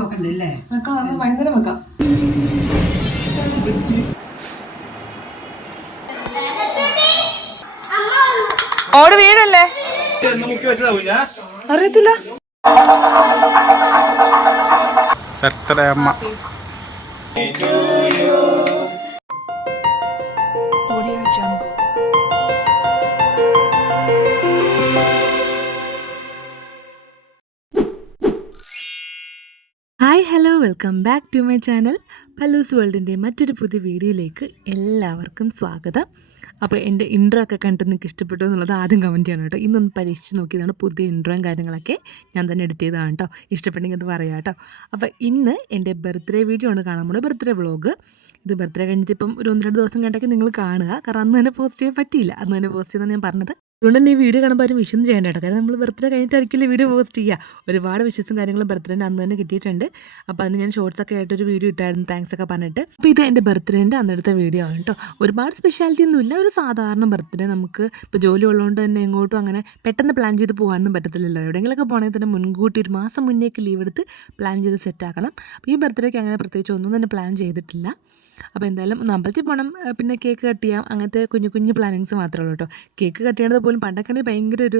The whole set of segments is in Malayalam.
ഒക്കെ ഉണ്ടല്ലേ വൈകുന്നേരം വെക്കാം. ഓട് വീടല്ലേ അറിയത്തില്ല. Hi hello, welcome back to my channel Palloos വേൾഡിൻ്റെ മറ്റൊരു പുതിയ വീഡിയോയിലേക്ക് എല്ലാവർക്കും സ്വാഗതം. അപ്പോൾ എൻ്റെ ഇൻട്രോ ഒക്കെ കണ്ടിട്ട് നിങ്ങൾക്ക് ഇഷ്ടപ്പെട്ടു എന്നുള്ളത് ആദ്യം കമൻറ്റ് ചെയ്യണം കേട്ടോ. ഇന്നൊന്ന് പരീക്ഷിച്ച് നോക്കിയതാണ്, പുതിയ ഇൻട്രോയും കാര്യങ്ങളൊക്കെ ഞാൻ തന്നെ എഡിറ്റ് ചെയ്തതാണ് കേട്ടോ. ഇഷ്ടപ്പെട്ടെങ്കിൽ അത് പറയാം കേട്ടോ. അപ്പോൾ ഇന്ന് എൻ്റെ ബർത്ത്ഡേ വീഡിയോ ആണ് കാണാൻ പോകുന്നത്, ബർത്ത്ഡേ വ്ളോഗ്. ഇത് ബർത്ത്ഡേ കഴിഞ്ഞിട്ട് ഇപ്പം ഒരു 1-2 ദിവസം കഴിഞ്ഞിട്ടൊക്കെ നിങ്ങൾ കാണുക, കാരണം അന്ന് തന്നെ പോസ്റ്റ് ചെയ്യാൻ പറ്റിയില്ല, അന്ന് തന്നെ പോസ്റ്റ് ചെയ്യുന്നതാണ് ഞാൻ പറഞ്ഞത്. അതുകൊണ്ട് തന്നെ ഈ വീഡിയോ കാണുമ്പോൾ ആരും വിഷയം ചെയ്യേണ്ട കേട്ടോ, കാരണം നമ്മൾ ബർത്ത്ഡേ കഴിഞ്ഞിട്ടായിരിക്കില്ല വീഡിയോ പോസ്റ്റ് ചെയ്യുക. ഒരുപാട് വിഷസും കാര്യങ്ങളും ബർത്ത്ഡേൻ്റെ അന്ന് തന്നെ കിട്ടിയിട്ടുണ്ട്. അപ്പോൾ അതിന് ഞാൻ ഷോർട്സൊക്കെ ആയിട്ടൊരു വീഡിയോ ഇട്ടായിരുന്നു, താങ്ക്സ് ഒക്കെ പറഞ്ഞിട്ട്. അപ്പോൾ ഇത് എൻ്റെ ബർത്ത്ഡേൻ്റെ അന്നെടുത്ത വീഡിയോ ആണ് കേട്ടോ. ഒരുപാട് സ്പെഷ്യാലിറ്റി ഒന്നുമില്ല, ഒരു സാധാരണ ബർത്ത്ഡേ. നമുക്ക് ഇപ്പോൾ ജോലി ഉള്ളതുകൊണ്ട് തന്നെ എങ്ങോട്ടും അങ്ങനെ പെട്ടെന്ന് പ്ലാൻ ചെയ്ത് പോകാനൊന്നും പറ്റത്തില്ലല്ലോ. എവിടെയെങ്കിലൊക്കെ പോകണമെങ്കിൽ തന്നെ മുൻകൂട്ടി ഒരു മാസം മുന്നേക്ക് ലീവ് എടുത്ത് പ്ലാൻ ചെയ്ത് സെറ്റാക്കണം. അപ്പോൾ ഈ ബർത്ത്ഡേക്ക് അങ്ങനെ പ്രത്യേകിച്ച് ഒന്നും തന്നെ പ്ലാൻ ചെയ്തിട്ടില്ല. അപ്പോൾ എന്തായാലും ഒന്ന് അമ്പലത്തിൽ പോകണം, പിന്നെ കേക്ക് കട്ട് ചെയ്യാം, അങ്ങനത്തെ കുഞ്ഞു കുഞ്ഞു പ്ലാനിങ്സ് മാത്രമേ ഉള്ളൂ കേട്ടോ. കേക്ക് കട്ട് ചെയ്യണത് പോലും പണ്ടൊക്കെ ഭയങ്കര ഒരു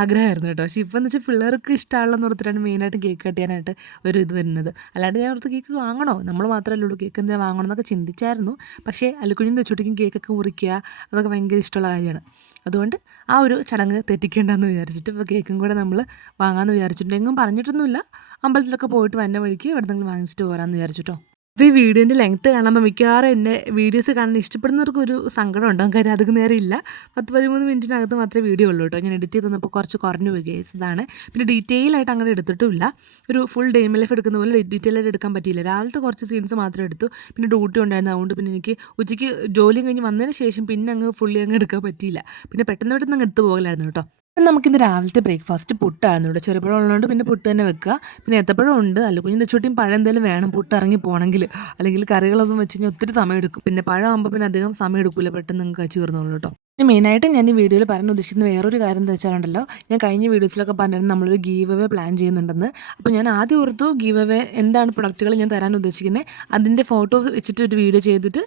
ആഗ്രഹമായിരുന്നു കേട്ടോ. പക്ഷേ ഇപ്പോൾ എന്ന് വെച്ചാൽ പിള്ളേർക്ക് ഇഷ്ടമുള്ളതെന്ന് ഓർത്തിട്ടാണ് മെയിനായിട്ട് കേക്ക് കട്ട് ചെയ്യാനായിട്ട് ഒരു ഇത് വരുന്നത്. അല്ലാണ്ട് ഞാൻ ഓർത്ത് കേക്ക് വാങ്ങണോ, നമ്മൾ മാത്രമല്ലേ ഉള്ളൂ, കേക്ക് എന്തിനാ വാങ്ങണം എന്നൊക്കെ ചിന്തിച്ചായിരുന്നു. പക്ഷേ അല്ലുക്കുഞ്ഞും തെച്ചുട്ടിക്കും കേക്കൊക്കെ മുറിക്കുക അതൊക്കെ ഭയങ്കര ഇഷ്ടമുള്ള കാര്യമാണ്. അതുകൊണ്ട് ആ ഒരു ചടങ്ങ് തെറ്റിക്കേണ്ടെന്ന് വിചാരിച്ചിട്ട് ഇപ്പോൾ കേക്കും കൂടെ നമ്മൾ വാങ്ങാമെന്ന് വിചാരിച്ചിട്ടുണ്ട്. എങ്ങും പറഞ്ഞിട്ടൊന്നുമില്ല, അമ്പലത്തിലൊക്കെ പോയിട്ട് വന്ന വഴിക്ക് എവിടെന്നെങ്കിലും വാങ്ങിച്ചിട്ട് പോരാമെന്ന് വിചാരിച്ചിട്ടോ. അപ്പോൾ ഈ വീഡിയോൻ്റെ ലെങ്ത്ത് കാണുമ്പോൾ മിക്കവാറും എന്നെ വീഡിയോസ് കാണാൻ ഇഷ്ടപ്പെടുന്നവർക്കൊരു സങ്കടം ഉണ്ടാകും, കാര്യം അധികം നേരം ഇല്ല. 10-13 മിനിറ്റിനകത്ത് മാത്രമേ വീഡിയോ ഉള്ളൂ കേട്ടോ. ഞാൻ എഡിറ്റ് ചെയ്ത് തന്നപ്പോൾ കുറച്ച് കുറഞ്ഞു പോയി കേസതാണ്. പിന്നെ ഡീറ്റെയിൽ ആയിട്ട് അങ്ങനെ എടുത്തിട്ടുമില്ല. ഒരു ഫുൾ ഡേ ഇൻ ലൈഫ് എടുക്കുന്ന പോലെ ഡീറ്റെയിൽ ആയിട്ട് എടുക്കാൻ പറ്റിയില്ല. രാവിലത്തെ കുറച്ച് സീൻസ് മാത്രമേ എടുത്തു, പിന്നെ ഡ്യൂട്ടി ഉണ്ടായിരുന്നു. അതുകൊണ്ട് പിന്നെ എനിക്ക് ഉച്ചയ്ക്ക് ജോലിയും കഴിഞ്ഞ് വന്നതിന് ശേഷം പിന്നെ അങ്ങ് ഫുള്ളി അങ്ങ് എടുക്കാൻ പറ്റിയില്ല. പിന്നെ പെട്ടെന്ന് അങ്ങ് എടുത്ത് പോകലായിരുന്നു കേട്ടോ. നമുക്കിന്ന് രാവിലത്തെ ബ്രേക്ക്ഫാസ്റ്റ് പുട്ടായിരുന്നു കേട്ടോ. ചെറുപ്പഴം ഉള്ളതുകൊണ്ട് പിന്നെ പുട്ട് തന്നെ വെക്കുക. പിന്നെ ഏത്തപ്പഴം ഉണ്ട്, അല്ലുക്കുഞ്ഞും തെച്ചുട്ടിയും പഴം എന്തായാലും വേണം പുട്ട് ഇറങ്ങി പോകണമെങ്കിൽ. അല്ലെങ്കിൽ കറികളൊന്നും വെച്ച് കഴിഞ്ഞാൽ ഒത്തിരി സമയം എടുക്കും. പിന്നെ പഴം ആകുമ്പോൾ പിന്നെ അധികം സമയം എടുക്കില്ല, പെട്ടെന്ന് നിങ്ങൾക്ക് കഴിച്ച് തീർന്നോളൂ കേട്ടോ. പിന്നെ മെയിനായിട്ടും ഞാൻ ഈ വീഡിയോയിൽ പറയാൻ ഉദ്ദേശിക്കുന്ന വേറൊരു കാര്യം എന്താ വെച്ചാലുണ്ടല്ലോ, ഞാൻ കഴിഞ്ഞ വീഡിയോസിലൊക്കെ പറഞ്ഞിരുന്നു നമ്മളൊരു ഗീവ് അവേ പ്ലാൻ ചെയ്യുന്നുണ്ടെന്ന്. അപ്പോൾ ഞാൻ ആദ്യം ഓർത്തു ഗീവ് അവേ എന്താണ് പ്രൊഡക്റ്റുകൾ ഞാൻ തരാൻ ഉദ്ദേശിക്കുന്നത്, അതിൻ്റെ ഫോട്ടോ വെച്ചിട്ട് ഒരു വീഡിയോ ചെയ്തിട്ട്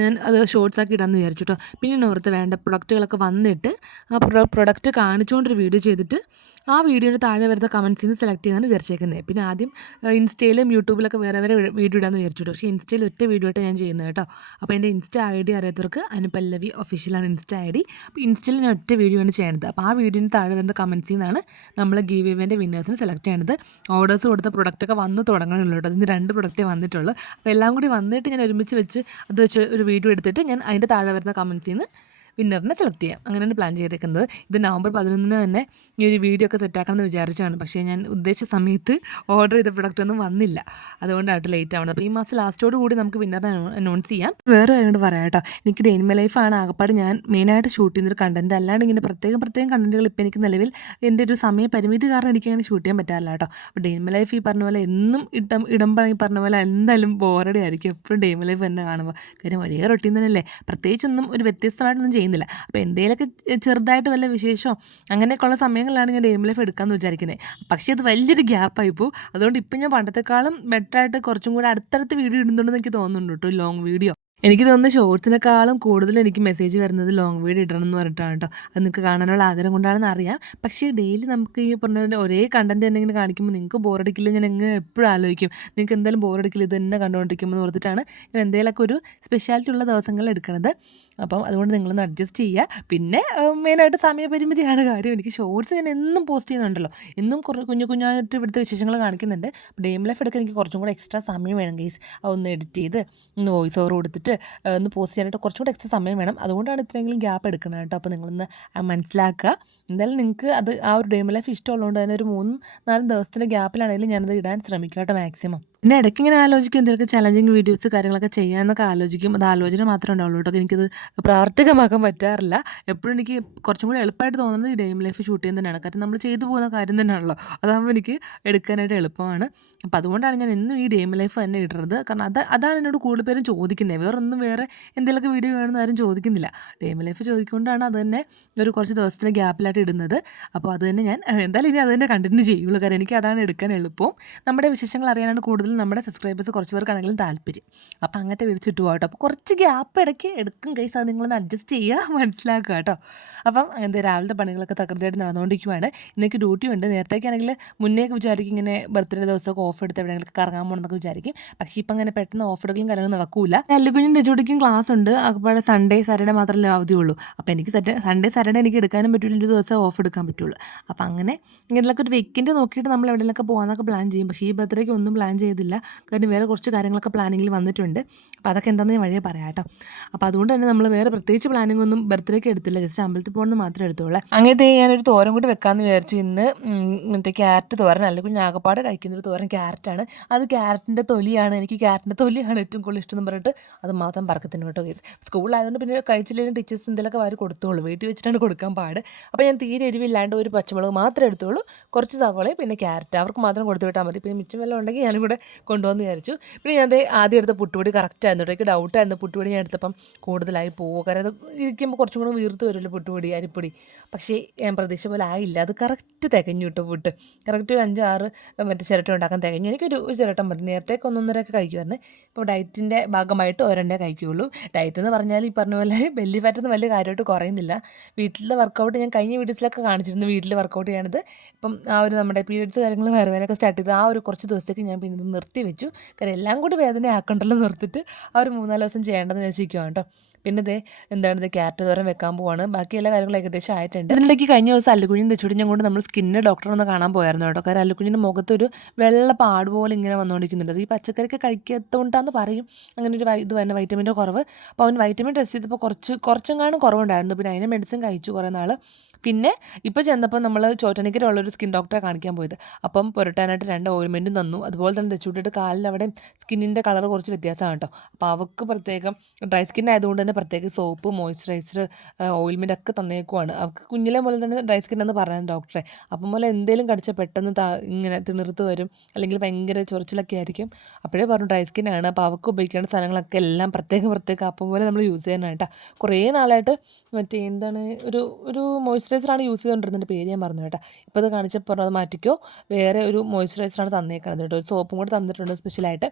ഞാൻ അത് ഷോർട്സ് ആക്കി ഇടാമെന്ന് വിചാരിച്ചു കേട്ടോ. പിന്നെ ഞാൻ ഓർത്ത് വേണ്ട, പ്രൊഡക്റ്റുകളൊക്കെ വന്നിട്ട് ആ പ്രൊഡക്റ്റ് കാണിച്ചുകൊണ്ടൊരു വീഡിയോ ചെയ്തിട്ട് ആ വീഡിയോയുടെ താഴെ വരുന്ന കമൻസിൽ നിന്ന് സെലക്ട് ചെയ്യാനാണ് വിചാരിച്ചേക്കുന്നത്. പിന്നെ ആദ്യം ഇൻസ്റ്റയിലും യൂട്യൂബിലൊക്കെ വേറെ വീഡിയോ ഇടാമെന്ന് വിചാരിച്ചു. പക്ഷേ ഇൻസ്റ്റയിൽ ഒറ്റ വീഡിയോ ആയിട്ട് ഞാൻ ചെയ്യുന്നത് കേട്ടോ. അപ്പോൾ എൻ്റെ ഇൻസ്റ്റ ID അറിയാത്തവർക്ക് അനുപല്ലവി ഒഫീഷ്യലാണ് ഇൻസ്റ്റ ID. അപ്പോൾ ഇൻസ്റ്റയിൽ ഞാൻ ഒറ്റ വീഡിയോ ആണ് ചെയ്യേണ്ടത്. അപ്പോൾ ആ വീഡിയോന് താഴെ വരുന്ന കമൻസിൽ നിന്നാണ് നമ്മൾ ഗീവ് ഇവൻ്റെ വിന്നേഴ്സിന് സെലക്ട് ചെയ്യേണ്ടത്. ഓർഡേഴ്സ് കൊടുത്ത പ്രൊഡക്റ്റൊക്കെ വന്ന് തുടങ്ങണമല്ലോ കേട്ടോ. അതിന് 2 പ്രൊഡക്റ്റേ വന്നിട്ടുള്ളൂ. അപ്പോൾ എല്ലാം കൂടി വന്നിട്ട് ഞാൻ ഒരുമിച്ച് വെച്ച് അത് വെച്ച് ഒരു വീഡിയോ എടുത്തിട്ട് ഞാൻ അതിൻ്റെ താഴെ വരുന്ന കമൻസിൽ നിന്ന് വിന്നറിനെ സെലക്ട് ചെയ്യാം. അങ്ങനെയാണ് പ്ലാൻ ചെയ്തേക്കുന്നത്. ഇത് നവംബർ 11 തന്നെ ഈ ഒരു വീഡിയോ ഒക്കെ സെറ്റാക്കണമെന്ന് വിചാരിച്ചാണ്. പക്ഷേ ഞാൻ ഉദ്ദേശിച്ച സമയത്ത് ഓർഡർ ചെയ്ത പ്രൊഡക്റ്റ് ഒന്നും വന്നില്ല, അതുകൊണ്ടായിട്ട് ലേറ്റ് ആവുന്നത്. അപ്പോൾ ഈ മാസം ലാസ്റ്റോട് കൂടി നമുക്ക് വിന്നറിനെ അനൗൺസ് ചെയ്യാം. വേറെ കാര്യങ്ങൾ പറയാം കേട്ടോ. എനിക്ക് ഡേ ഇൻ മൈ ലൈഫാണ് ആകപ്പാട് ഞാൻ മെയിനായിട്ട് ഷൂട്ട് ചെയ്യുന്നൊരു കണ്ടൻറ്റ്. അല്ലാണ്ട് ഇങ്ങനെ പ്രത്യേകം കണ്ടൻറ്റുകൾ ഇപ്പോൾ എനിക്ക് നിലവിൽ എൻ്റെ ഒരു സമയ പരിമിതി കാരണം എനിക്ക് അങ്ങനെ ഷൂട്ട് ചെയ്യാൻ പറ്റാറില്ല കേട്ടോ. അപ്പോൾ ഡേ ഇൻ മൈ ലൈഫ് ഈ പറഞ്ഞ പോലെ എന്നും ഇടുമ്പോൾ ഈ പറഞ്ഞ പോലെ എന്തായാലും ബോറടി ആയിരിക്കും എപ്പോഴും ഡേ ഇൻ മൈ ലൈഫ് തന്നെ കാണുമ്പോൾ. കാര്യം ഒരേ റൊട്ടീൻ തന്നെയല്ലേ, പ്രത്യേകിച്ചൊന്നും ഒരു വ്യത്യസ്തമായിട്ടൊന്നും ചെയ്യുന്നില്ല. അപ്പോൾ എന്തെങ്കിലുമൊക്കെ ചെറുതായിട്ട് വല്ല വിശേഷമോ അങ്ങനെയൊക്കെയുള്ള സമയങ്ങളിലാണ് ഞാൻ ഡേ ഇൻ മൈ ലൈഫ് എടുക്കാമെന്ന് വിചാരിക്കുന്നത്. പക്ഷേ അത് വലിയൊരു ഗ്യാപ്പായി പോകും. അതുകൊണ്ട് ഇപ്പം ഞാൻ പണ്ടത്തെക്കാളും ബെറ്ററായിട്ട് കുറച്ചും കൂടെ അടുത്തടുത്ത് വീഡിയോ ഇടുന്നുണ്ടെന്ന് എനിക്ക് തോന്നുന്നുണ്ട് കേട്ടോ. ലോങ് വീഡിയോ എനിക്ക് തോന്നുന്നു ഷോർട്സിനേക്കാളും കൂടുതൽ എനിക്ക് മെസ്സേജ് വരുന്നത് ലോങ് വീഡിയോ ഇടണം എന്ന് പറഞ്ഞിട്ടാണ് കേട്ടോ. അത് നിങ്ങൾക്ക് കാണാനുള്ള ആഗ്രഹം കൊണ്ടാണെന്ന് അറിയാം. പക്ഷേ ഡെയിലി നമുക്ക് ഈ പറഞ്ഞ ഒരേ കണ്ടൻറ്റ് തന്നെ ഇങ്ങനെ കാണിക്കുമ്പോൾ നിങ്ങൾക്ക് ബോറടിക്കില്ല. ഞാൻ എങ്ങനെ എപ്പോഴും ആലോചിക്കും, നിങ്ങൾക്ക് എന്തായാലും ബോറടിക്കില്ല ഇത് തന്നെ കണ്ടുകൊണ്ടിരിക്കുമ്പോൾ ഓർത്തിട്ടാണ് ഞാൻ എന്തെങ്കിലുമൊക്കെ ഒരു സ്പെഷ്യാലിറ്റി ഉള്ള ദിവസങ്ങളിൽ എടുക്കുന്നത്. അപ്പം അതുകൊണ്ട് നിങ്ങളൊന്ന് അഡ്ജസ്റ്റ് ചെയ്യുക. പിന്നെ മെയിനായിട്ട് സമയപരിമിതിയാണ് കാര്യം. എനിക്ക് ഷോർട്സ് ഞാൻ എന്നും പോസ്റ്റ് ചെയ്യുന്നുണ്ടല്ലോ, എന്നും കുഞ്ഞായിട്ട് ഇവിടുത്തെ വിശേഷങ്ങൾ കാണിക്കുന്നുണ്ട്. ഡേ ഇൻ ലൈഫ് എടുക്കാൻ എനിക്ക് കുറച്ചും കൂടെ എക്സ്ട്രാ സമയം വേണം ഗൈസ്. ഒന്ന് എഡിറ്റ് ചെയ്ത് ഒന്ന് വോയിസ് ഓവർ കൊടുത്തിട്ട് ഒന്ന് പോസ്റ്റ് ചെയ്യാനായിട്ട് കുറച്ചും കൂടെ എക്സ്ട്രാ സമയം വേണം. അതുകൊണ്ടാണ് ഇത്രയെങ്കിലും ഗ്യാപ്പ് എടുക്കുന്നത് കേട്ടോ. അപ്പോൾ നിങ്ങളൊന്ന് മനസ്സിലാക്കുക. എന്തായാലും നിങ്ങൾക്ക് അത് ആ ഒരു ഡേ ഇൻ ലൈഫ് ഇഷ്ടമുള്ളതുകൊണ്ട് തന്നെ ഒരു 3-4 ദിവസത്തിൻ്റെ ഗ്യാപ്പിലാണെങ്കിലും ഞാനത് ഇടാൻ ശ്രമിക്കാം കേട്ടോ മാക്സിമം. പിന്നെ ഇടയ്ക്ക് ഇങ്ങനെ ആലോചിക്കും എന്തെങ്കിലുമൊക്കെ ചലഞ്ചിങ് വീഡിയോസ് കാര്യങ്ങളൊക്കെ ചെയ്യാമെന്നൊക്കെ ആലോചിക്കും. അത് ആലോചന മാത്രമേ ഉണ്ടാവുള്ളൂ കേട്ടോ. എനിക്കത് പ്രാവർത്തികമാക്കാൻ പറ്റാറില്ല. എപ്പോഴും എനിക്ക് കുറച്ചും കൂടി എളുപ്പമായിട്ട് തോന്നുന്നത് ഈ ഡെയിം ലൈഫ് ഷൂട്ട് ചെയ്യുന്നത് തന്നെയാണ്. കാരണം നമ്മൾ ചെയ്തു പോകുന്ന കാര്യം തന്നെയാണല്ലോ. അതാകുമ്പോൾ എനിക്ക് എടുക്കാനായിട്ട് എളുപ്പമാണ്. അപ്പോൾ അതുകൊണ്ടാണ് ഞാൻ എന്നും ഈ ഡെയിം ലൈഫ് തന്നെ ഇടുന്നത്. കാരണം അതാണ് എന്നോട് കൂടുതൽ പേരും ചോദിക്കുന്നത്. വേറെ എന്തെങ്കിലുമൊക്കെ വീഡിയോ വേണമെന്ന് ആരും ചോദിക്കുന്നില്ല. ഡെയിം ലൈഫ് ചോദിക്കൊണ്ടാണ് അത് തന്നെ ഒരു കുറച്ച് ദിവസത്തിന് ഗ്യാപ്പിലായിട്ട് ഇടുന്നത്. അപ്പോൾ അത് തന്നെ ഞാൻ എന്തായാലും ഇനി അത് തന്നെ കണ്ടിന്യൂ ചെയ്യുള്ളൂ. കാരണം എനിക്ക് അതാണ് എടുക്കാൻ എളുപ്പവും നമ്മുടെ വിശേഷങ്ങൾ അറിയാനാണ് കൂടുതൽ നമ്മുടെ സബ്സ്ക്രൈബേഴ്സ് കുറച്ച് പേർക്കാണെങ്കിലും താല്പര്യം. അപ്പോൾ അങ്ങനത്തെ വിളിച്ചിട്ട് പോകാം കേട്ടോ. അപ്പോൾ കുറച്ച് ഗ്യാപ്പ് ഇടയ്ക്ക് എടുക്കും ഗൈസ്. അത് നിങ്ങളൊന്ന് അഡ്ജസ്റ്റ് ചെയ്യുക, മനസ്സിലാക്കുക കേട്ടോ. അപ്പം അങ്ങനത്തെ രാവിലത്തെ പണികളൊക്കെ തകൃതിയായിട്ട് നടന്നുകൊണ്ടിരിക്കുവാണ്. ഇന്നേക്ക് ഡ്യൂട്ടി ഉണ്ട്. നേരത്തേക്കാണെങ്കിൽ മുന്നേക്ക് വിചാരിക്കും ഇങ്ങനെ ബർത്ത്ഡേ ദിവസമൊക്കെ ഓഫ് എടുത്ത് എവിടെയെങ്കിലും കറങ്ങാൻ പോകണമെന്നൊക്കെ വിചാരിക്കും. പക്ഷേ ഇപ്പം അങ്ങനെ പെട്ടെന്ന് ഓഫ് എടുക്കലും കാര്യങ്ങളും നടക്കൂല. അല്ലുകുഞ്ഞും തെച്ചുടിക്കും ക്ലാസ് ഉണ്ട്. അപ്പോൾ സൺഡേ സാറ്റർഡേ മാത്രമല്ലേ അവധിയുള്ളൂ. അപ്പോൾ എനിക്ക് സൺഡേ സാറ്റർഡേ എനിക്ക് എടുക്കാനും പറ്റില്ല. ഒരു ദിവസം ഓഫ് എടുക്കാൻ പറ്റുള്ളൂ. അപ്പോൾ അങ്ങനെ ഇങ്ങനെയൊക്കെ ഒരു വീക്കെൻഡ് നോക്കിയിട്ട് നമ്മൾ എവിടെയെങ്കിലൊക്കെ പോകാനൊക്കെ പ്ലാൻ ചെയ്യും. പക്ഷേ ഈ ബർത്ത്ഡേക്ക് ഒന്നും പ്ലാൻ ചെയ്തില്ല. കാരണം വേറെ കുറച്ച് കാര്യങ്ങളൊക്കെ പ്ലാനിങ്ങിൽ വന്നിട്ടുണ്ട്. അപ്പോൾ അതൊക്കെ എന്താണെന്ന് ഞാൻ വഴിയെ പറയാം കേട്ടോ. അപ്പോൾ അതുകൊണ്ട് തന്നെ നമ്മൾ വേറെ പ്രത്യേകിച്ച് പ്ലാനിങ് ഒന്നും ബർത്ത്ഡേക്ക് എടുത്തില്ല. ജസ്റ്റ് അമ്പലത്തിൽ പോകണമെന്ന് മാത്രമേ എടുത്തുള്ളൂ. അങ്ങനത്തെ ഞാനൊരു തോരൻ കൂടി വെക്കാമെന്ന് വിചാരിച്ചു. ഇന്ന് മറ്റേ ക്യാരറ്റ് തോരൻ, അല്ലെങ്കിൽ ഞാകപ്പാട് കഴിക്കുന്നൊരു തോരൻ ക്യാരറ്റാണ്. അത് ക്യാരറ്റിൻ്റെ തൊലിയാണ്. എനിക്ക് ക്യാരറ്റിൻ്റെ തൊലിയാണ് ഏറ്റവും കൂടുതൽ ഇഷ്ടം എന്ന് പറഞ്ഞിട്ട് അത് മാത്രം പറക്കത്തിന് കേട്ടോ കേസ്. സ്കൂളിലായതുകൊണ്ട് പിന്നെ കഴിച്ചില്ലെങ്കിലും ടീച്ചേഴ്സ് എന്തെങ്കിലുമൊക്കെ വാരി കൊടുത്തോളൂ. വീട്ടിൽ വെച്ചിട്ടാണ് കൊടുക്കാൻ പാട്. അപ്പോൾ ഞാൻ തീരെ എരിവില്ലാണ്ട് ഒരു പച്ചമുളക് മാത്രമേ എടുത്തുള്ളൂ. കുറച്ച് സവാളയും പിന്നെ ക്യാരറ്റ് അവർക്ക് മാത്രം കൊടുത്തു വിട്ടാൽ മതി. പിന്നെ മിച്ചം വല്ലതും ഉണ്ടെങ്കിൽ ഞാനും കൂടെ കൊണ്ടുവന്ന് വിചാരിച്ചു. പിന്നെ ഞാൻ ആദ്യം എടുത്ത പുട്ടുപൊടി കറക്റ്റായിരുന്നു കേട്ടോ. എനിക്ക് ഡൗട്ടായിരുന്നു പുട്ടുപൊടി ഞാൻ എടുത്തപ്പം കൂടുതലായി പോകുമോ. കാരണം അത് ഇരിക്കുമ്പോൾ കുറച്ചും കൂടെ വീർത്ത് വരുമല്ലോ പുട്ടുപൊടി, അരിപ്പൊടി. പക്ഷേ ഞാൻ പ്രതീക്ഷ പോലെ ആയില്ല. അത് കറക്റ്റ് തികഞ്ഞു കേട്ടോ. പുട്ട് കറക്റ്റ് ഒരു 5-6 മറ്റേ ചിരട്ട ഉണ്ടാക്കാൻ തികഞ്ഞു. എനിക്കൊരു ചിരട്ടം മതി. നേരത്തേക്ക് 1-1.5 കഴിക്കുമായിരുന്നു. ഇപ്പോൾ ഡയറ്റിൻ്റെ ഭാഗമായിട്ട് 1-2 കഴിക്കുകയുള്ളൂ. ഡയറ്റ് എന്ന് പറഞ്ഞാൽ ഈ പറഞ്ഞ പോലെ ബെല്ലി ഫാറ്റൊന്നും വലിയ കാര്യമായിട്ട് കുറയുന്നില്ല. വീട്ടിലെ വർക്കൗട്ട് ഞാൻ കഴിഞ്ഞ വീഡിയോസിലൊക്കെ കാണിച്ചിരുന്നു. വീട്ടിൽ വർക്കൗട്ട് ചെയ്യാനത് ഇപ്പം ആ ഒരു നമ്മുടെ പീരിയഡ്സ് കാര്യങ്ങൾ വേദനയൊക്കെ സ്റ്റാർട്ട് ചെയ്ത് ആ ഒരു കുറച്ച് ദിവസത്തേക്ക് ഞാൻ പിന്നെ ഇത് നിർത്തി വെച്ചു. കാരണം എല്ലാം കൂടി വേദന ആക്കണ്ടല്ലോ നിർത്തിയിട്ട് ആ ഒരു 3-4 ദിവസം ചെയ്യേണ്ടതെന്ന് വെച്ചിരിക്കുകയാണ് കേട്ടോ. പിന്നെ എന്താണ് ക്യാരറ്റ് തോരൻ വെക്കാൻ പോവാണ്. ബാക്കി എല്ലാ കാര്യങ്ങളും ഏകദേശം ആയിട്ടുണ്ട്. ഇതിനിടയ്ക്ക് കഴിഞ്ഞ ദിവസം അല്ലുകുഞ്ഞും തെച്ചുടിഞ്ഞും കൊണ്ട് നമ്മൾ സ്കിന്നിൻ്റെ ഡോക്ടറെ ഒന്ന് കാണാൻ പോയായിരുന്നു കേട്ടോ. കാരണം അല്ലുകുഞ്ഞിൻ്റെ മുഖത്തൊരു വെള്ള പാട് പോലെ ഇങ്ങനെ വന്നുകൊണ്ടിരിക്കുന്നുണ്ട്. അത് ഈ പച്ചക്കറിക്ക് കഴിക്കാത്തതുകൊണ്ടാന്ന് പറയും അങ്ങനെ ഒരു ഇത് തന്നെ വൈറ്റമിൻ്റെ കുറവ്. അപ്പോൾ അവൻ വൈറ്റമിൻ ടെസ്റ്റ് ചെയ്തപ്പോൾ കുറച്ചെങ്ങാനും കുറവുണ്ടായിരുന്നു. പിന്നെ അതിന് മെഡിസിൻ കഴിച്ചു കുറേ നാൾ. പിന്നെ ഇപ്പോൾ ചെന്നപ്പോൾ നമ്മൾ ചോറ്റനിക്കരയുള്ളൊരു സ്കിൻ ഡോക്ടറെ കാണിക്കാൻ പോയത്. അപ്പം പുരട്ടാനായിട്ട് 2 ഓയിൽമെൻറ്റും തന്നു. അതുപോലെ തന്നെ തെച്ചുവിട്ടിട്ട് കാലിലവിടെ സ്കിന്നിൻ്റെ കളർ കുറച്ച് വ്യത്യാസമാണ് കേട്ടോ. അപ്പോൾ അവൾക്ക് പ്രത്യേകം ഡ്രൈ സ്കിൻ ആയതുകൊണ്ട് തന്നെ പ്രത്യേക സോപ്പ്, മോയ്സ്ചറൈസർ, ഓയിൽമെൻ്റ് ഒക്കെ തന്നേക്കുവാണ്. അവൾക്ക് കുഞ്ഞിലെ പോലെ തന്നെ ഡ്രൈ സ്കിൻ എന്ന് പറഞ്ഞു ഡോക്ടറെ. അപ്പം പോലെ എന്തെങ്കിലും കടിച്ചാൽ പെട്ടെന്ന് ഇങ്ങനെ തിണിർത്ത് വരും, അല്ലെങ്കിൽ ഭയങ്കര ചൊറിച്ചിലൊക്കെ ആയിരിക്കും. അപ്പോഴേ പറഞ്ഞു ഡ്രൈ സ്കിന്നാണ്. അപ്പോൾ അവൾക്ക് ഉപയോഗിക്കേണ്ട സാധനങ്ങളൊക്കെ എല്ലാം പ്രത്യേകം അപ്പം പോലെ നമ്മൾ യൂസ് ചെയ്യാനായിട്ടാണ്. കുറേ നാളായിട്ട് മറ്റേ എന്താണ് ഒരു മോയ്സ്ചറൈസറാണ് യൂസ് ചെയ്തുകൊണ്ടിരുന്നതിൻ്റെ പേര് ഞാൻ പറഞ്ഞു കേട്ടോ. ഇപ്പോൾ അത് കാണിച്ചപ്പോൾ അത് മാറ്റിക്കോ, വേറെ ഒരു മോയ്സ്ചറൈസറാണ് തന്നേക്കണത് കേട്ടോ. ഒരു സോപ്പും കൂടെ തന്നിട്ടുണ്ട് സ്പെഷ്യലായിട്ട്.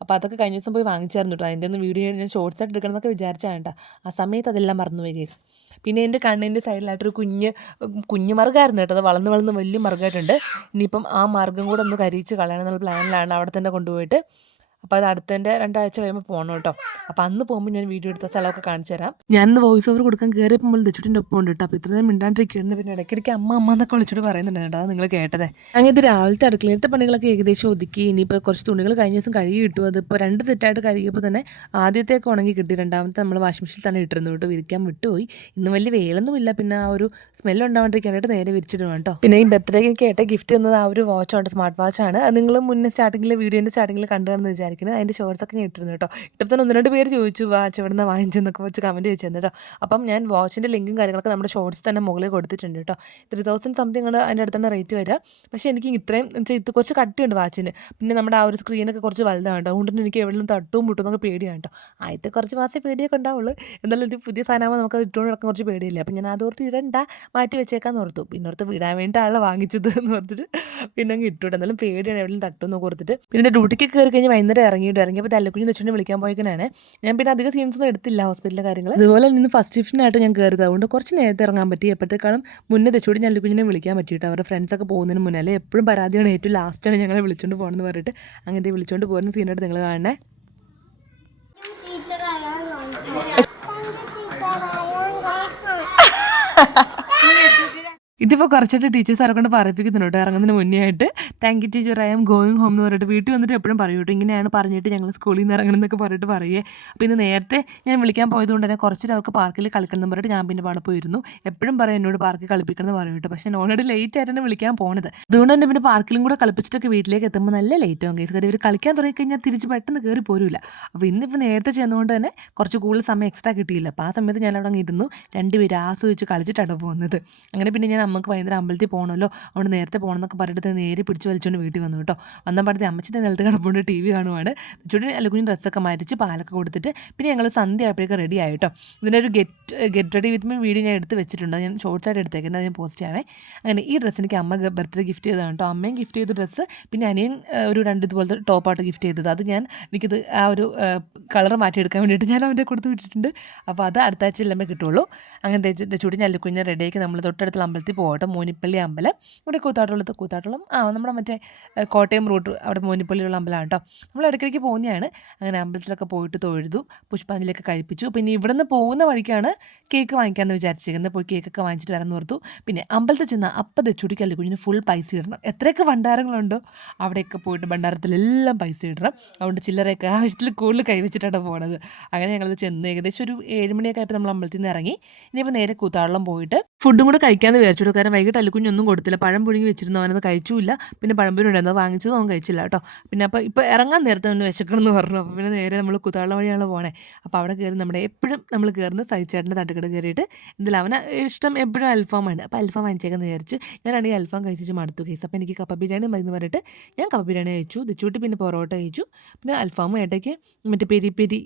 അപ്പോൾ അതൊക്കെ കഴിഞ്ഞ ദിവസം പോയി വാങ്ങിച്ചായിരുന്നു കേട്ടോ. അതിൻ്റെ ഒന്ന് വീഡിയോ ഞാൻ ഷോർട്സ് ആയിട്ട് എടുക്കണം എന്നൊക്കെ വിചാരിച്ചാണ് കേട്ടോ. ആ സമയത്ത് അതെല്ലാം മറന്നുപോയി ഗൈസ്. പിന്നെ എൻ്റെ കണ്ണിൻ്റെ സൈഡിലായിട്ടൊരു കുഞ്ഞു മറുകായിരുന്നു കേട്ടോ. അത് വളർന്ന് വലിയ മറുകായിട്ടുണ്ട്. ഇനിയിപ്പം ആ മാർഗ്ഗം കൂടെ ഒന്ന് കരിയിച്ച് കളയണം എന്നുള്ള പ്ലാനിലാണ്. അവിടെ തന്നെ കൊണ്ടുപോയിട്ട് അപ്പോൾ അത് അടുത്തതിൻ്റെ 2 ആഴ്ച കഴിയുമ്പോൾ പോകണം കേട്ടോ. അപ്പോൾ അന്ന് പോകുമ്പോൾ ഞാൻ വീഡിയോ എടുത്ത സ്ഥലമൊക്കെ കാണിച്ചു തരാം. ഞാനിന്ന് വോയിസ് ഓവർ കൊടുക്കാൻ കയറിയപ്പോൾ തെച്ചുട്ടിൻ്റെ ഒപ്പം ഉണ്ട് കേട്ടോ. അപ്പോൾ ഇത്രയും മിണ്ടാണ്ടിരിക്കുന്നു. പിന്നെ ഇടയ്ക്കിടയ്ക്ക് അമ്മ എന്നൊക്കെ വിളിച്ചിട്ട് പറയുന്നുണ്ട് കേട്ടോ. അത് നിങ്ങൾ കേട്ടതേ. അങ്ങനത്തെ രാവിലത്തെ അടുക്കളയിലത്തെ പണികളൊക്കെ ഏകദേശം ഒതുക്കി. ഇനിയിപ്പോൾ കുറച്ച് തുണികൾ കഴിഞ്ഞ ദിവസം കഴുകി കിട്ടും. അതിപ്പോൾ 2 സെറ്റായിട്ട് കഴുകിയപ്പോൾ തന്നെ ആദ്യത്തേക്ക് ഉണങ്ങി കിട്ടി. രണ്ടാമത്തെ നമ്മൾ വാഷിംഗ് മെഷീനിൽ തന്നെ ഇട്ടിരുന്നു കേട്ടോ. വിരിക്കാൻ വിട്ടുപോയി. ഇന്ന് വലിയ വേലൊന്നുമില്ല. പിന്നെ ആ ഒരു സ്മെല്ല് ഉണ്ടാവാണ്ടിരിക്കാനായിട്ട് നേരെ വിരിച്ചിടും കേട്ടോ. പിന്നെ ഈ ബർത്ത്ഡേക്ക് എനിക്ക് ഏട്ട ഗിഫ്റ്റ് തന്നത് ആ ഒരു വാച്ചാണ്, സ്മാർട്ട് വാച്ചാണ്. അത് നിങ്ങൾ മുന്നേ വീഡിയോൻ്റെ സ്റ്റാർട്ടിങ്ങിൽ കണ്ടുകാണെന്ന് വിചാരിക്കുന്നത്. അതിൻ്റെ ഷോർട്സൊക്കെ ഞാൻ ഇട്ടിരുന്നു കേട്ടോ. ഇട്ടപ്പോൾ തന്നെ 1-2 പേര് ചോദിച്ചു വാച്ച് എവിടെ നിന്ന് വാങ്ങിച്ചെന്നൊക്കെ വെച്ച് കമൻറ്റ് ചോദിച്ചിരുന്നു കേട്ടോ. അപ്പം ഞാൻ വാച്ചിൻ്റെ ലിങ്കും കാര്യങ്ങളൊക്കെ നമ്മുടെ ഷോർട്സ് തന്നെ മുകളിൽ കൊടുത്തിട്ടുണ്ട് കേട്ടോ. 3000 സംതിങ് ആണ് അതിൻ്റെ അടുത്ത് തന്നെ റേറ്റ് വരിക. പക്ഷേ എനിക്ക് ഇത്രയും ഇത് കുറച്ച് കട്ടിയുണ്ട് വാച്ചിന്. പിന്നെ നമ്മുടെ ആ ഒരു സ്ക്രീനൊക്കെ കുറച്ച് വലുതാണ് കേട്ടോ. അതുകൊണ്ട് തന്നെ എനിക്ക് എവിടെയും തട്ടും മുട്ടും എന്നൊക്കെ പേടിയാണ് കേട്ടോ. ആദ്യത്തെ കുറച്ച് മാസം പേടിയൊക്കെ ഉണ്ടാവുള്ളൂ. എന്നാലും ഒരു പുതിയ സാധനമാകുമ്പോൾ നമുക്ക് ഇട്ടുകൊണ്ട് നടക്കാൻ കുറച്ച് പേടിയില്ല. അപ്പം ഞാൻ അതോർത്ത് ഇടണ്ട, മാറ്റി വെച്ചേക്കാന്ന് ഓർത്തു. പിന്നെ ഓർത്ത് വിടാൻ വേണ്ടിയിട്ടാണല്ലോ വാങ്ങിച്ചത് എന്ന് ഓർത്തിട്ട് പിന്നെ അങ്ങ് ഇട്ടുവിട്ട്. എന്നാലും പേടിയാണ് എവിടെയും തട്ടുമെന്ന് ഓർത്തിട്ട്. പിന്നെ ഡ്യൂട്ടിക്ക് കയറി കഴിഞ്ഞ് വൈകുന്നേരം ഇറങ്ങിയപ്പോൾ തല്ലക്കുഞ്ഞ് തെച്ചുകൊണ്ട് വിളിക്കാൻ പോയിക്കാനാണ്. ഞാൻ പിന്നെ അധികം സീൻസൊന്നും എടുത്തില്ല ഹോസ്പിറ്റലിലെ കാര്യങ്ങൾ. അതുപോലെ നിന്ന് ഫസ്റ്റ് ഷിഫ്റ്റിനായിട്ട് ഞാൻ കയറിയത്. അതുകൊണ്ട് കുറച്ച് നേരത്തെ ഇറങ്ങാൻ പറ്റി. എപ്പോഴത്തേക്കാളും മുന്നേ തെച്ചുകൂടി ഞല്ലുകുഞ്ഞിനെ വിളിക്കാൻ പറ്റിയിട്ട് അവരുടെ ഫ്രണ്ട്സൊക്കെ പോകുന്നതിന് മുന്നേ. അല്ലേ എപ്പോഴും പരാതിയാണ്, ഏറ്റവും ലാസ്റ്റാണ് ഞങ്ങളെ വിളിച്ചുകൊണ്ട് പോകണമെന്ന് പറഞ്ഞിട്ട്. അങ്ങനത്തെ വിളിച്ചുകൊണ്ട് പോകുന്ന സീനായിട്ട് നിങ്ങൾ കാണണേ. ഇതിപ്പോൾ കുറച്ചായിട്ട് ടീച്ചേഴ്സ് കൊണ്ട് പറയിപ്പിക്കുന്നുണ്ട് കേട്ടോ ഇറങ്ങുന്നതിന് മുന്നേ ആയിട്ട്. Thank you teacher, I am going home എന്ന് പറഞ്ഞിട്ട് വീട്ടിൽ വന്നിട്ട് എപ്പോഴും പറയും കേട്ടോ, ഇങ്ങനെയാണ് പറഞ്ഞിട്ട് ഞങ്ങൾ സ്കൂളിൽ നിന്ന് ഇറങ്ങണം എന്നൊക്കെ പറഞ്ഞിട്ട് പറയേ. അപ്പോൾ ഇന്ന് നേരത്തെ ഞാൻ വിളിക്കാൻ പോയതുകൊണ്ട് തന്നെ കുറച്ചിട്ട് അവർക്ക് പാർക്കിൽ കളിക്കണം എന്ന് പറഞ്ഞിട്ട് ഞാൻ പിന്നെ അവിടെ പോയിരുന്നു. എപ്പോഴും പറയും എന്നോട് പാർക്കിൽ കളിപ്പിക്കണം എന്ന് പറയും കേട്ടോ. പക്ഷേ ഞാൻ ഓൾറെഡി ലേറ്റ് ആയിട്ടാണ് വിളിക്കാൻ പോകുന്നത്. അതുകൊണ്ട് തന്നെ പിന്നെ പാർക്കിലും കൂടെ കളിപ്പിച്ചിട്ടൊക്കെ വീട്ടിലേക്ക് എത്തുമ്പോൾ നല്ല ലേറ്റ് ആവും കേസ്. കാര്യം ഇവർ കളിക്കാൻ തുടങ്ങിക്കഴിഞ്ഞാൽ തിരിച്ച് പെട്ടെന്ന് കയറി പോരില്ല. അപ്പോൾ ഇന്നിപ്പോൾ നേരത്തെ ചെയ്യുന്നതുകൊണ്ട് തന്നെ കുറച്ച് കൂടുതൽ സമയം എക്സ്ട്രാ കിട്ടിയില്ല. അപ്പോൾ ആ സമയത്ത് ഞാൻ അവിടെ ഇരുന്നു രണ്ടുപേരും ആസ്വദിച്ച് കളിച്ചിട്ടാണ് പോകുന്നത്. അങ്ങനെ പിന്നെ ഞാൻ അമ്മക്ക് ഭയങ്കര അമ്പലത്തിൽ പോകണമല്ലോ, അവിടെ നേരത്തെ പോകണം എന്നൊക്കെ പറഞ്ഞിട്ട് നേരെ പിടിച്ച് വലിച്ചുകൊണ്ട് വീട്ടിൽ വന്നു കേട്ടോ. വന്നപ്പോഴത്തെ അമ്മച്ചിൻ്റെ നിലത്ത് കിടപ്പുണ്ട് ടി വി കാണുവാണ്. ചുറ്റി അല്ലുകുഞ്ഞ് ഡ്രസ്സൊക്കെ മാറ്റിച്ച് പാലൊക്കെ കൊടുത്തിട്ട് പിന്നെ ഞങ്ങൾ സന്ധ്യ ആയപ്പോഴേക്ക് റെഡി ആയിട്ടോ. ഇതിൻ്റെ ഒരു get ready with me video ഞാൻ എടുത്ത് വെച്ചിട്ടുണ്ട്. ഞാൻ ഷോർട്ട്സായിട്ട് എടുത്തേക്കുന്നത് ഞാൻ പോസ്റ്റ് ചെയ്യാവേ. അങ്ങനെ ഈ ഡ്രസ്സ് എനിക്ക് അമ്മ ബർത്ത്ഡേ ഗിഫ്റ്റ് ചെയ്തതാണ് കേട്ടോ. അമ്മയും ഗിഫ്റ്റ് ചെയ്ത ഡ്രസ്സ്, പിന്നെ അനിയൻ ഒരു ഇതുപോലത്തെ ടോപ്പായിട്ട് ഗിഫ്റ്റ് ചെയ്തത്. അത് എനിക്കത് ആ ഒരു കളർ മാറ്റിയെടുക്കാൻ വേണ്ടിയിട്ട് ഞാൻ അവൻ്റെ കൊടുത്ത് വിട്ടിട്ടുണ്ട്. അപ്പോൾ അത് അടുത്ത ആഴ്ച എല്ലാം കിട്ടുള്ളൂ. അങ്ങനെ ചൂടി ഞല്ലുകുഞ്ഞ് റെഡിയാക്കി നമ്മൾ തൊട്ടടുത്തുള്ള അമ്പലത്തിൽ പോകട്ടെ. മോനിപ്പള്ളി അമ്പലം, ഇവിടെ കൂത്താട്ടുളം നമ്മുടെ മറ്റേ കോട്ടയം റൂട്ട് അവിടെ മോനിപ്പള്ളിയുള്ള അമ്പലമാണ് കേട്ടോ. നമ്മൾ ഇടയ്ക്കിടയ്ക്ക് പോകുന്നതാണ്. അങ്ങനെ അമ്പലത്തിലൊക്കെ പോയിട്ട് തൊഴുതു, പുഷ്പാഞ്ജലിയൊക്കെ കഴിപ്പിച്ചു. പിന്നെ ഇവിടെ നിന്ന് പോകുന്ന വഴിക്കാണ് കേക്ക് വാങ്ങിക്കാമെന്ന് വിചാരിച്ചിരിക്കുന്നത്. പോയി കേക്കൊക്കെ വാങ്ങിച്ചിട്ട് വരാൻ ഓർത്തു. പിന്നെ അമ്പലത്തിൽ ചെന്ന് അപ്പം തെച്ചുടിക്ക് അല്ലുകുഞ്ഞിന് ഫുൾ പൈസ ഇടണം. എത്രയൊക്കെ ഭണ്ഡാരങ്ങളുണ്ടോ അവിടെയൊക്കെ പോയിട്ട് ഭണ്ഡാരത്തിലെല്ലാം പൈസ ഇടണം. അതുകൊണ്ട് ചില്ലറയൊക്കെ ആവശ്യത്തിൽ കൂടുതൽ കൈവച്ചിട്ടാണ് പോണത്. അങ്ങനെ ഞങ്ങളത് ചെന്ന് ഏകദേശം ഒരു 7 മണിയൊക്കെ ആയപ്പോൾ നമ്മൾ അമ്പലത്തിൽ നിന്ന് ഇറങ്ങി. ഇനിയിപ്പോൾ നേരെ കൂത്താളം പോയിട്ട് ഫുഡും കൂടെ കഴിക്കാമെന്ന് വിചാരിച്ചു. കാരണം വൈകിട്ട് അല്ലുകുഞ്ഞൊന്നും കൊടുത്തില്ല. പഴം പുഴുങ്ങി വെച്ചിരുന്നു, അവനത് കഴിച്ചില്ല. പിന്നെ പഴംപൊരി ഉണ്ടായിരുന്നു, വാങ്ങിച്ചതും അവൻ കഴിച്ചില്ല കേട്ടോ. പിന്നെ ഇപ്പോൾ ഇറങ്ങാൻ നേരത്തെ അവന് വിശക്കണമെന്ന് പറഞ്ഞു. അപ്പോൾ പിന്നെ നേരെ നമ്മൾ കൂത്താളം വഴിയാണ് പോണേ. അപ്പോൾ അവിടെ കയറി നമ്മുടെ എപ്പോഴും നമ്മൾ കയറുന്ന സൈച്ചേട്ടൻ്റെ തട്ടുകട കയറിയിട്ട് എന്തില്ല അവന് ഇഷ്ടം എപ്പോഴും അൽഫാമാണ്. അപ്പോൾ അൽഫാം വാങ്ങിച്ചേക്കെന്ന് വിചാരിച്ചു. ഞാനാണെങ്കിൽ അൽഫാം കഴിച്ചിട്ട് മടുത്തു കേസ്. അപ്പോൾ എനിക്ക് കപ്പ ബിരിയാണി മതി എന്ന് പറഞ്ഞിട്ട് ഞാൻ കപ്പ ബിരിയാണി കഴിച്ചു. ദിച്ചൂട്ടി പിന്നെ പൊറോട്ട കഴിച്ചു. പിന്നെ അൽഫാമും ഇടയ്ക്ക് മറ്റേ പെരി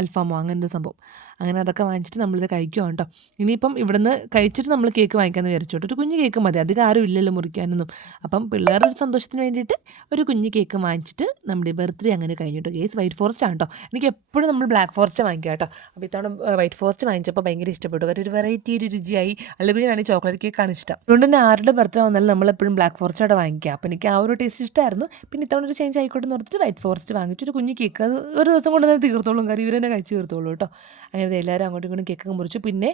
അൽഫാമോ അങ്ങനത്തെ സംഭവം. അങ്ങനെ അതൊക്കെ വാങ്ങിച്ചിട്ട് നമ്മളിത് കഴിക്കുവാണ് കേട്ടോ. ഇനിയിപ്പം ഇവിടുന്ന് കഴിച്ചിട്ട് നമ്മൾ കേക്ക് വാങ്ങിക്കാമെന്ന് വിചാരിച്ചു കേട്ടോ. ഒരു കുഞ്ഞ് കേക്ക് മതി, അധികം ആരും ഇല്ലല്ലോ മുറിക്കാനൊന്നും. അപ്പം പിള്ളേരുടെ ഒരു സന്തോഷത്തിന് വേണ്ടിയിട്ട് ഒരു കുഞ്ഞ് കേക്ക് വാങ്ങിച്ചിട്ട് നമ്മുടെ ബർത്ത്ഡേ അങ്ങനെ കഴിഞ്ഞിട്ടോ. കേസ് വൈറ്റ് ഫോറസ്റ്റ് ആണ് കേട്ടോ. എനിക്ക് എപ്പോഴും നമ്മൾ ബ്ലാക്ക് ഫോറസ്റ്റ് വാങ്ങിക്കുക കേട്ടോ. അപ്പോൾ ഇത്തവണ വൈറ്റ് ഫോറസ്റ്റ് വാങ്ങിച്ചപ്പോൾ ഭയങ്കര ഇഷ്ടപ്പെട്ടു. കാരണം ഒരു വെറൈറ്റി ഒരു രുചിയായി. അല്ലെങ്കിൽ ഞാനാണെങ്കിൽ ചോക്ലേറ്റ് കേക്കാണ് ഇഷ്ടം. അതുകൊണ്ട് തന്നെ ആരുടെ ബർത്ത്ഡേ വന്നാലും നമ്മളെപ്പോഴും ബ്ലാക്ക് ഫോറസ്റ്റോടെ വാങ്ങിക്കുക. അപ്പോൾ എനിക്ക് ആ ഒരു ടേസ്റ്റ് ഇഷ്ടമായിരുന്നു. പിന്നെ ഇത്തവണ ഒരു ചേഞ്ച് ആയിക്കോട്ടെ എന്ന് ഓർത്തിട്ട് വൈറ്റ് ഫോറസ്റ്റ് വാങ്ങിച്ചു. ഒരു കുഞ്ഞ് കേക്ക്, അത് ഒരു ദിവസം കൊണ്ട് തന്നെ തീർത്തോളും. കാര്യം ഇവർ തന്നെ കഴിച്ച് തീർത്തോളൂ കേട്ടോ. അങ്ങനെ എല്ലാവരും അങ്ങോട്ടും ഇങ്ങോട്ടും കേക്കൊക്കെ മുറിച്ചു. പിന്നെ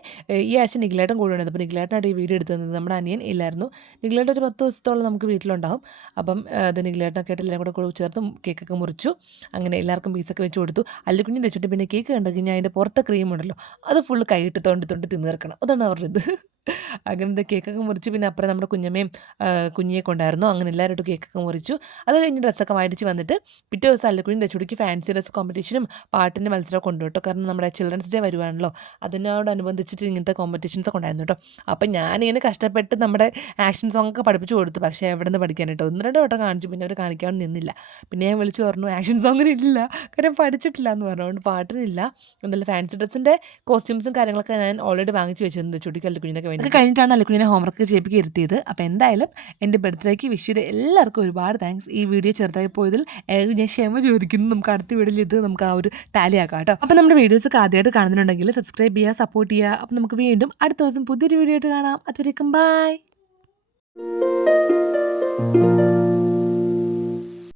ഈ ആഴ്ച നിഖിലേട്ടൻ കൂടെ ഉണ്ടായിരുന്നു. അപ്പോൾ നിഖിലേട്ടനായിട്ട് ഈ വീഡിയോ എടുത്തു തന്നത്. നമ്മുടെ അനിയൻ ഇല്ലായിരുന്നു. നിഖിലേട്ടൻ ഒരു 10 ദിവസത്തോളം നമുക്ക് വീട്ടിലുണ്ടാവും. അപ്പം അത് നിഖിലേട്ടനൊക്കെ ആയിട്ട് എല്ലാം കൂടെ ചേർത്ത് കേക്കൊക്കെ മുറിച്ചു. അങ്ങനെ എല്ലാവർക്കും പീസൊക്കെ വെച്ച് കൊടുത്തു. അല്ലുകുഞ്ഞും വെച്ചിട്ട് പിന്നെ കേക്ക് കണ്ടുകഴിഞ്ഞാൽ അതിൻ്റെ പുറത്തെ ക്രീം ഉണ്ടല്ലോ, അത് ഫുള്ള് കൈയിട്ട് തൊണ്ടി തിന്ന് തീർക്കണം. അതാണ് അവരുടെ ഇത്. അങ്ങനത്തെ കേക്കൊക്കെ മുറിച്ച് പിന്നെ അപ്പുറം നമ്മുടെ കുഞ്ഞമ്മയും കുഞ്ഞിയൊക്കെ ഉണ്ടായിരുന്നു. അങ്ങനെ എല്ലാവരും കേക്കൊക്കെ മുറിച്ചു. അത് കഴിഞ്ഞ് ഡ്രസ്സൊക്കെ മേടിച്ച് വന്നിട്ട് പിറ്റേ ദിവസം അല്ലുകുഞ്ഞും തെച്ചുടിക്ക് ഫാൻസി ഡ്രസ് കോമ്പറ്റീഷനും പാട്ടിൻ്റെ മത്സരമൊക്കെ കൊണ്ടു കേട്ടോ. കാരണം നമ്മുടെ ചിൽഡ്രൻസ് ഡേ വരുവാണല്ലോ, അതിനോടനുബന്ധിച്ചിട്ട് ഇങ്ങനത്തെ കോമ്പറ്റീഷൻസൊക്കെ ഉണ്ടായിരുന്നു കേട്ടോ. അപ്പം ഞാനിങ്ങനെ കഷ്ടപ്പെട്ട് നമ്മുടെ ആക്ഷൻ സോങ്ങൊക്കെ പഠിപ്പിച്ച് കൊടുത്തു. പക്ഷേ എവിടെ നിന്ന് പഠിക്കാൻ കേട്ടോ, 1-2 വട്ടം കാണിച്ചു. പിന്നെ അവർ കാണിക്കാൻ നിന്നില്ല. പിന്നെ ഞാൻ വിളിച്ച് പറഞ്ഞു ആക്ഷൻ സോങ്ങിനില്ല, കാരണം പഠിച്ചിട്ടില്ല എന്ന് പറഞ്ഞു. അതുകൊണ്ട് പാട്ടിനില്ല. എന്തായാലും ഫാൻസി ഡ്രസ്സിൻ്റെ കോസ്റ്റ്യൂംസും കാര്യങ്ങളൊക്കെ ഞാൻ ഓൾറെഡി വാങ്ങിച്ച് വെച്ചിരുന്നു ചുട്ടിക്ക് അല്ലുകുഞ്ഞിനൊക്കെ വേണ്ടി. അത് കഴിഞ്ഞിട്ടാണ് അല്ലുകുഞ്ഞിനെ ഹോംവർക്ക് ചെയ്യിപ്പിക്കുക ഇരുത്തിയത്. അപ്പോൾ എന്തായാലും എൻ്റെ ബർത്ത്ഡേക്ക് വിഷ് ചെയ്ത് എല്ലാവർക്കും ഒരുപാട് താങ്ക്സ്. ഈ വീഡിയോ ചെറുതായി പോയതിൽ ഞാൻ ക്ഷമ ചോദിക്കുന്നു. നമുക്ക് അടുത്ത വീഡിയോയിൽ ഇത് നമുക്ക് ആ ഒരു ടാലി ആക്കാം കേട്ടോ. അപ്പോൾ നമ്മുടെ വീഡിയോസൊക്കെ ആദ്യമായിട്ട് കാണുന്നുണ്ടെങ്കിൽ സബ്സ്ക്രൈബ് ചെയ്യുക, സപ്പോർട്ട് ചെയ്യുക. അപ്പോൾ നമുക്ക് വീണ്ടും അടുത്ത ദിവസം പുതിയൊരു വീഡിയോ ആയിട്ട് കാണാം. അതുവരേക്കും ബൈ.